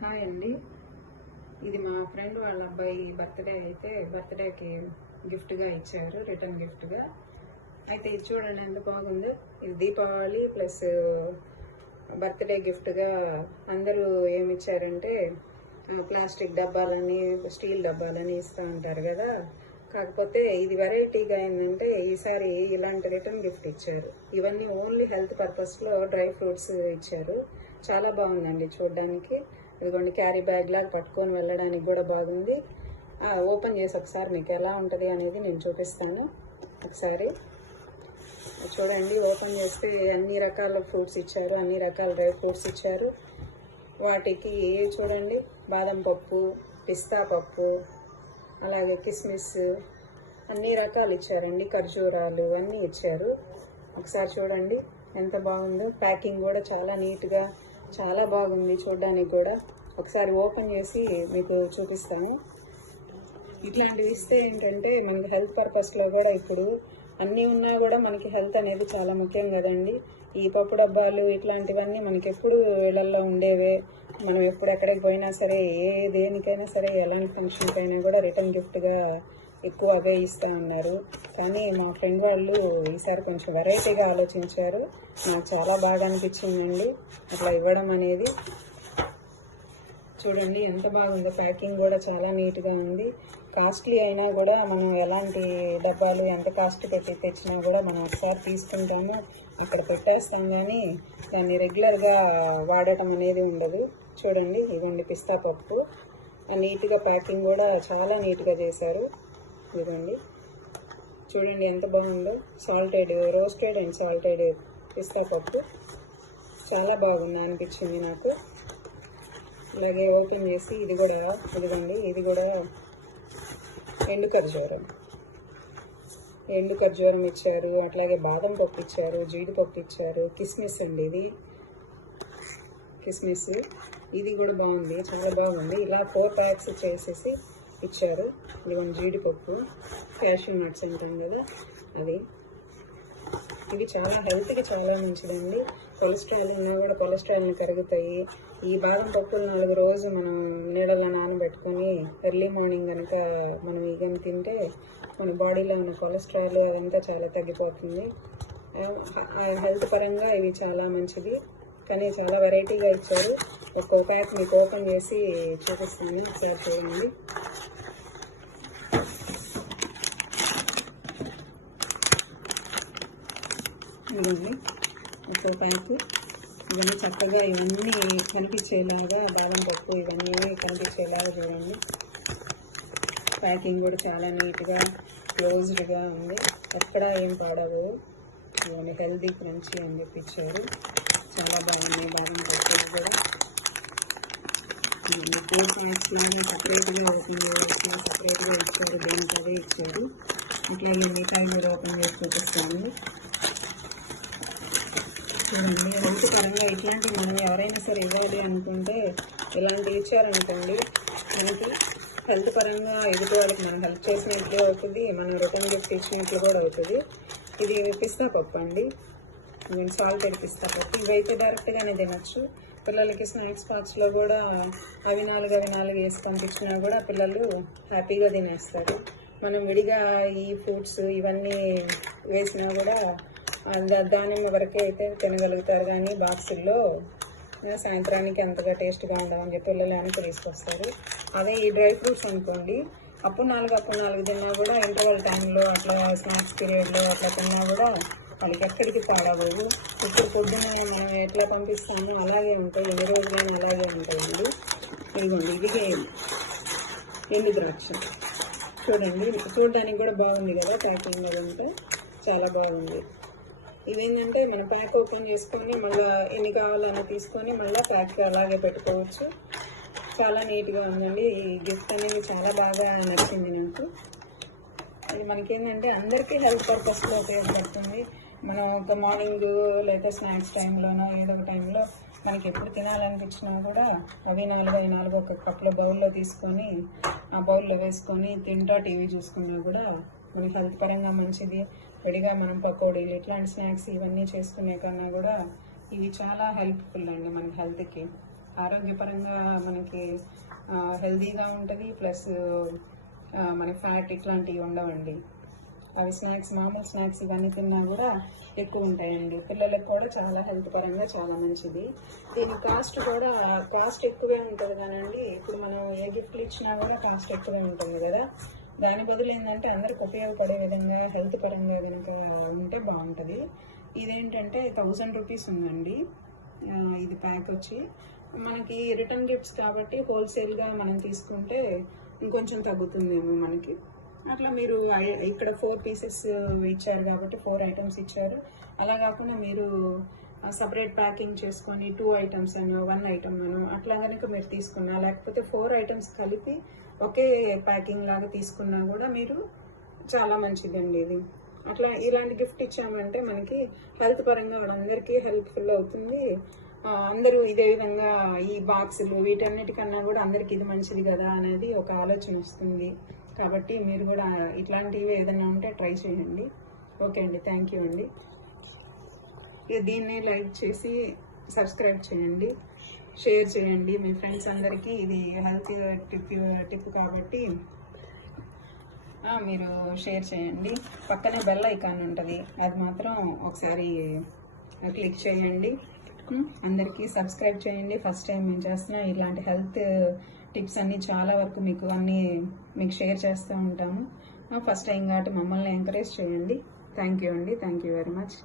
Hi అండి. ఇది మా ఫ్రెండ్ వాళ్ళ అబ్బాయి బర్త్డే అయితే బర్త్డేకి గిఫ్ట్గా ఇచ్చారు, రిటర్న్ గిఫ్ట్గా. అయితే ఇది చూడండి ఎంత బాగుందో. ఇది దీపావళి ప్లస్ బర్త్డే గిఫ్ట్గా అందరూ ఏమి ఇచ్చారంటే ప్లాస్టిక్ డబ్బాలని, స్టీల్ డబ్బాలని ఇస్తూ ఉంటారు కదా. కాకపోతే ఇది వెరైటీగా ఏంటంటే ఈసారి ఇలాంటి రిటర్న్ గిఫ్ట్ ఇచ్చారు. ఇవన్నీ ఓన్లీ హెల్త్ పర్పస్లో డ్రై ఫ్రూట్స్ ఇచ్చారు. చాలా బాగుందండి చూడడానికి. ఇదిగోండి, క్యారీ బ్యాగ్ లాగా పట్టుకొని వెళ్ళడానికి కూడా బాగుంది. ఓపెన్ చేసి ఒకసారి మీకు ఎలా ఉంటుంది అనేది నేను చూపిస్తాను. ఒకసారి చూడండి, ఓపెన్ చేస్తే అన్ని రకాల ఫ్రూట్స్ ఇచ్చారు, అన్ని రకాల డ్రై ఫ్రూట్స్ ఇచ్చారు. వాటికి చూడండి, బాదం పప్పు, పిస్తా పప్పు, అలాగే కిస్మిస్, అన్ని రకాలు ఇచ్చారండి. ఖర్జూరాలు అన్నీ ఇచ్చారు. ఒకసారి చూడండి ఎంత బాగుందో. ప్యాకింగ్ కూడా చాలా నీట్గా, చాలా బాగుంది చూడడానికి కూడా. ఒకసారి ఓపెన్ చేసి మీకు చూపిస్తాను. ఇట్లాంటివి ఇస్తే ఏంటంటే మనకి హెల్త్ పర్పస్లో కూడా, ఇప్పుడు అన్నీ ఉన్నా కూడా మనకి హెల్త్ అనేది చాలా ముఖ్యం కదండి. ఈ పప్పు డబ్బాలు ఇట్లాంటివన్నీ మనకి ఎప్పుడు ఇళ్లలో ఉండేవే. మనం ఎప్పుడు ఎక్కడికి పోయినా సరే, దేనికైనా సరే, ఎలాంటి ఫంక్షన్కి అయినా కూడా రిటర్న్ గిఫ్ట్గా ఎక్కువ అవే ఇస్తూ ఉన్నారు. కానీ మా ఫ్రెండ్ వాళ్ళు ఈసారి కొంచెం వెరైటీగా ఆలోచించారు. నాకు చాలా బాగా అనిపించిందండి అట్లా ఇవ్వడం అనేది. చూడండి ఎంత బాగుందో. ప్యాకింగ్ కూడా చాలా నీట్గా ఉంది. కాస్ట్లీ అయినా కూడా మనం ఎలాంటి డబ్బాలు ఎంత కాస్ట్ పెట్టి తెచ్చినా కూడా మనం ఒకసారి తీసుకుంటాము, ఇక్కడ పెట్టేస్తాం, కానీ దాన్ని రెగ్యులర్గా వాడటం అనేది ఉండదు. చూడండి, ఇదిగోండి పిస్తా పప్పు. నీట్గా ప్యాకింగ్ కూడా చాలా నీట్గా చేశారు. ఇదిగోండి చూడండి ఎంత బాగుందో. సాల్టెడ్, రోస్టెడ్ అండ్ సాల్టెడ్ పిస్తా పప్పు చాలా బాగుంది అనిపించింది నాకు. అలాగే ఓపెన్ చేసి ఇది కూడా, ఇదిగోండి, ఇది కూడా ఎండు ఖర్జూరం ఇచ్చారు. అట్లాగే బాదం పప్పు ఇచ్చారు, జీడిపప్పు ఇచ్చారు, కిస్మిస్ అండి, ఇది కిస్మిస్. ఇది కూడా బాగుంది, చాలా బాగుంది. ఇలా 4 ప్యాక్స్ చేసేసి ఇచ్చారు. ఇదిగోండి జీడిపప్పు, క్యాష్యూ నట్స్ ఉంటుంది కదా అది. ఇది చాలా హెల్త్కి చాలా మంచిదండి. కొలెస్ట్రాల్ ఉన్నా కూడా కొలెస్ట్రాల్ని కరుగుతాయి. ఈ బాదం పప్పులు 4 రోజు మనం నీళ్ళలో నానబెట్టుకొని ఎర్లీ మార్నింగ్ కనుక మనం ఇగని తింటే మన బాడీలో ఉన్న కొలెస్ట్రాల్ అదంతా చాలా తగ్గిపోతుంది. హెల్త్ పరంగా ఇవి చాలా మంచిది. కానీ చాలా వెరైటీగా ఇచ్చారు. ఒక్కో ప్యాక్ మీకు ఓపెన్ చేసి చూపిస్తాను, ఒకసారి చూడండి. ఇవన్నీ ఒక్కో ప్యాక్. ఇవన్నీ చక్కగా ఇవన్నీ కనిపించేలాగా, బాదం పప్పు ఇవన్నీ కనిపించేలాగా చూడండి. ప్యాకింగ్ కూడా చాలా నీట్గా క్లోజ్డ్గా ఉంది, ఎక్కడ ఏం పాడవు. ఇవన్నీ హెల్దీ క్రంచీ అని చెప్పి ఇచ్చారు. చాలా బాగున్నాయి బాదం పప్పు కూడా. 4 ప్యాక్స్ సపరేట్గా ఓపెన్ చేసి సపరేట్గా ఇచ్చారు, దేనికి అదే ఇచ్చారు. ఇట్లాగే మిఠాయి కూడా ఓపెన్ చేసి చూపిస్తాను. చూడండి, హెల్త్ పరంగా ఇట్లాంటివి మనం ఎవరైనా సరే ఇవ్వాలి అనుకుంటే ఇలాంటివి ఇచ్చారనుకోండి, మనకి హెల్త్ పరంగా ఎదుటి వాళ్ళకి మనం హెల్ప్ చేసినట్లు అవుతుంది, మనం రిటర్న్ గిఫ్ట్ ఇచ్చినట్లు కూడా అవుతుంది. ఇది పిస్తా పప్పు అండి, సాల్టెడ్ పిస్తా పప్పు. ఇవైతే డైరెక్ట్గానే తినచ్చు. పిల్లలకి స్నాక్స్ బాక్స్లో కూడా అవి 4 వేసి పంపించినా కూడా పిల్లలు హ్యాపీగా తినేస్తారు. మనం విడిగా ఈ ఫ్రూట్స్ ఇవన్నీ వేసినా కూడా దానిమ్మ వరకే అయితే తినగలుగుతారు, కానీ బాక్సుల్లో సాయంత్రానికి అంతగా టేస్ట్గా ఉండవని చెప్పి పిల్లలు వెనక్కి తీసుకొస్తారు. అదే ఈ డ్రై ఫ్రూట్స్ అనుకోండి, అప్పుడు 4 తిన్నా కూడా ఇంటర్వల్ టైంలో అట్లా స్నాక్స్ పీరియడ్లో అట్లా తిన్నా కూడా వాళ్ళకి ఎక్కడికి పాడవు. ఇప్పుడు పొద్దున్న మనం ఎట్లా పంపిస్తామో అలాగే ఉంటాయి, ఎన్ని రోజులైనా అలాగే ఉంటాయండి. ఇదిగోండి, ఇది ఎండు ద్రాక్ష. చూడండి, చూడడానికి కూడా బాగుంది కదా, ప్యాకింగ్ అదంతా చాలా బాగుంది. ఇవేంటంటే మనం ప్యాక్ ఓపెన్ చేసుకొని మళ్ళీ ఎన్ని కావాలని తీసుకొని మళ్ళీ ప్యాక్ అలాగే పెట్టుకోవచ్చు. చాలా నీట్గా ఉందండి. ఈ గిఫ్ట్ అనేది చాలా బాగా నచ్చింది నాకు. ఇది మనకేంటంటే అందరికీ హెల్త్ పర్పస్లో ఉపయోగపడుతుంది. మనం ఒక మార్నింగ్ లేదా స్నాక్స్ టైంలోనో ఏదో ఒక టైంలో మనకి ఎప్పుడు తినాలనిపించినా కూడా అవి 4 ఒక కప్లో బౌల్లో తీసుకొని ఆ బౌల్లో వేసుకొని తింటా టీవీ చూసుకున్నా కూడా మనకి హెల్త్ పరంగా మంచిది. విడిగా మనం పకోడీలు ఇట్లాంటి స్నాక్స్ ఇవన్నీ చేసుకునే కన్నా కూడా ఇవి చాలా హెల్ప్ఫుల్ అండి మన హెల్త్కి. ఆరోగ్యపరంగా మనకి హెల్తీగా ఉంటుంది. ప్లస్ మన ఫ్యాట్ ఇట్లాంటివి ఉండవండి. అవి స్నాక్స్, మామూలు స్నాక్స్ ఇవన్నీ తిన్నా కూడా ఎక్కువ ఉంటాయండి. పిల్లలకు కూడా చాలా హెల్త్ పరంగా చాలా మంచిది. దీని కాస్ట్ ఎక్కువే ఉంటుంది కానండి, ఇప్పుడు మనం ఏ గిఫ్ట్లు ఇచ్చినా కూడా కాస్ట్ ఎక్కువే ఉంటుంది కదా. దాని బదులు ఏంటంటే అందరికి ఉపయోగపడే విధంగా హెల్త్ పరంగా కనుక ఉంటే బాగుంటుంది. ఇదేంటంటే 1000 రూపీస్ ఉందండి. ఇది ప్యాక్ వచ్చి మనకి రిటర్న్ గిఫ్ట్స్ కాబట్టి హోల్సేల్గా మనం తీసుకుంటే ఇంకొంచెం తగ్గుతుందేమో మనకి. అట్లా మీరు ఇక్కడ 4 పీసెస్ ఇచ్చారు కాబట్టి 4 ఐటమ్స్ ఇచ్చారు. అలా కాకుండా మీరు సపరేట్ ప్యాకింగ్ చేసుకొని 2 ఐటమ్స్ అనో 1 ఐటమ్ అనో అట్లా కనుక మీరు తీసుకున్నా, లేకపోతే 4 ఐటమ్స్ కలిపి ఒకే ప్యాకింగ్ లాగా తీసుకున్నా కూడా మీరు చాలా మంచిదండి ఇది. అట్లా ఇలాంటి గిఫ్ట్ ఇచ్చామంటే మనకి హెల్త్ పరంగా వాళ్ళందరికీ హెల్ప్ఫుల్ అవుతుంది. అందరూ ఇదే విధంగా ఈ బాక్సులు వీటన్నిటికన్నా కూడా అందరికి ఇది మంచిది కదా అనేది ఒక ఆలోచన వస్తుంది. కాబట్టి మీరు కూడా ఇట్లాంటివి ఏదైనా ఉంటే ట్రై చేయండి. ఓకే అండి, థ్యాంక్ యూ అండి. దీన్ని లైక్ చేసి సబ్స్క్రైబ్ చేయండి, షేర్ చేయండి మీ ఫ్రెండ్స్ అందరికీ. ఇది హెల్త్ టిప్ కాబట్టి మీరు షేర్ చేయండి. పక్కనే బెల్ ఐకాన్ ఉంటుంది, అది మాత్రం ఒకసారి క్లిక్ చేయండి. అందరికీ సబ్స్క్రైబ్ చేయండి. ఫస్ట్ టైం మేము చేస్తున్నా ఇలాంటి హెల్త్ టిప్స్ అన్నీ చాలా వరకు మీకు షేర్ చేస్తూ ఉంటాము. ఫస్ట్ టైం కాబట్టి మమ్మల్ని ఎంకరేజ్ చేయండి. థ్యాంక్ యూ అండి, థ్యాంక్ యూ వెరీ మచ్.